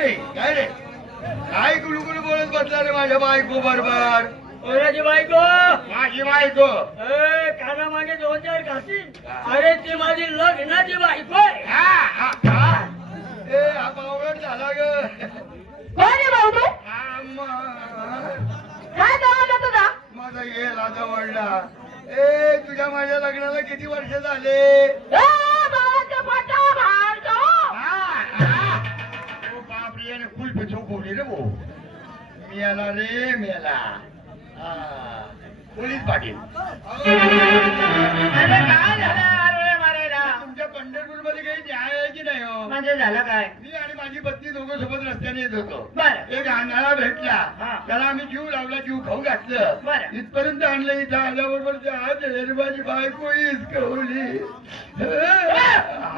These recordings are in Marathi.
नाही काय रे काय कुलकुल बोलत बसला रे माझ्या बायको बरोबर? कोणाची बायको! माझी बायको. ए, काना मागे दोन चार घासीन. अरे ती माझी लग्नाची बायको आहे. हा, हा, हा. ए हा पावगड झाला ग. कोण आहे भाऊ तू? आम्हा. काय जवळ तुझा माझा गेला जवळला ए तुझ्या माझ्या लग्नाला किती वर्ष झाले? ए, बापरे याने कुल्फी चौकवली रे भाऊ मियाला रे मियाला. पोलीस पाटील अरे काय झालं आरोळ्या मारायला तुमच्या पंढरपूरमध्ये काही न्याय आहे की नाही हो म्हणजे झालं काय मी आणि माझी पत्नी दोघं सोबत रस्त्याने येत होतो बरं. एक आंधळा भेटला. त्याला आम्ही जीव लावला जीव खाऊ घातलं बरं. इथपर्यंत आणलं इथं आल्याबरोबर ते आज माझी बायको हिसकवली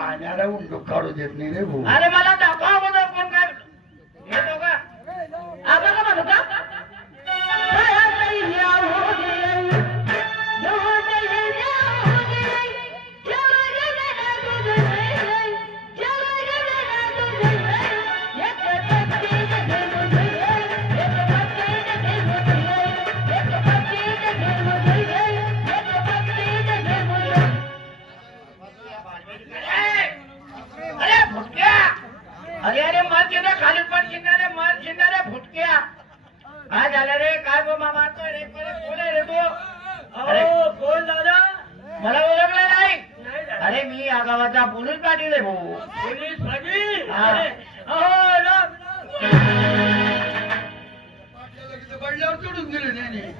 आण्याला उंडूक काढू देत नाही रे भाऊ अरे मला दाखवा अरे अरे मल चिंदा खाली पण रे फुटक्या. काय झालं रे? काय बो मामा? तो रे कोण कोण आहे रे तू. अरे कोण दादा? मला ओळखलं नाही. अरे मी या गावाचा पोलीस पाटील आहे भाऊ. पोलीस पाटील? हा. पडल्यावर सोडून दिले नाही नाही.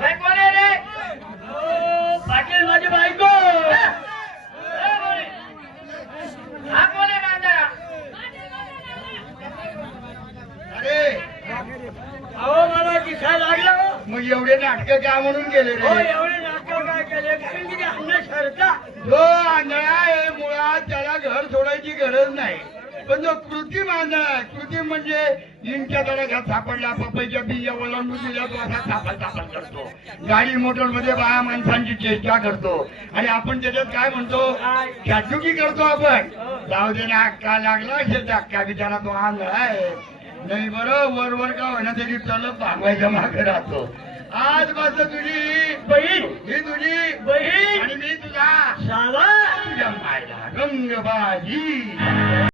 काय कोण आहे रे? पाटील माझी बायको हा कोण आहे माझा अरे अहो मला दिसायला लागलं. हो. मग एवढे नाटक का म्हणून हो रे? एवढे नाटक काय केले? कारण की ते अन्न शरता जो आंधळा आहे मुळात त्याला घर सोडायची गरज नाही. पण जो कृत्रिम आंधळा आहे कृत्रिम म्हणजे इंच्या तडाख्यात सापडला पपईच्या बिया ओलांडून दिल्या तो असा थापल थापल करतो. गाडी मोटरमध्ये बाया माणसांची चेष्टा करतो. आणि आपण त्याच्यात काय म्हणतो? चाचुकी करतो आपण. जाऊ दे ना अक्का लागला असेल अक्का बिचारा तो आंधळा आहे. नाही बरं वर वर का होईना तरी चलत भागवायच्या मागे राहतो. आजपासून तुझी बहीण. ही तुझी बहीण. आणि मी तुझा साला तुझ्या मायला गंगबाजी.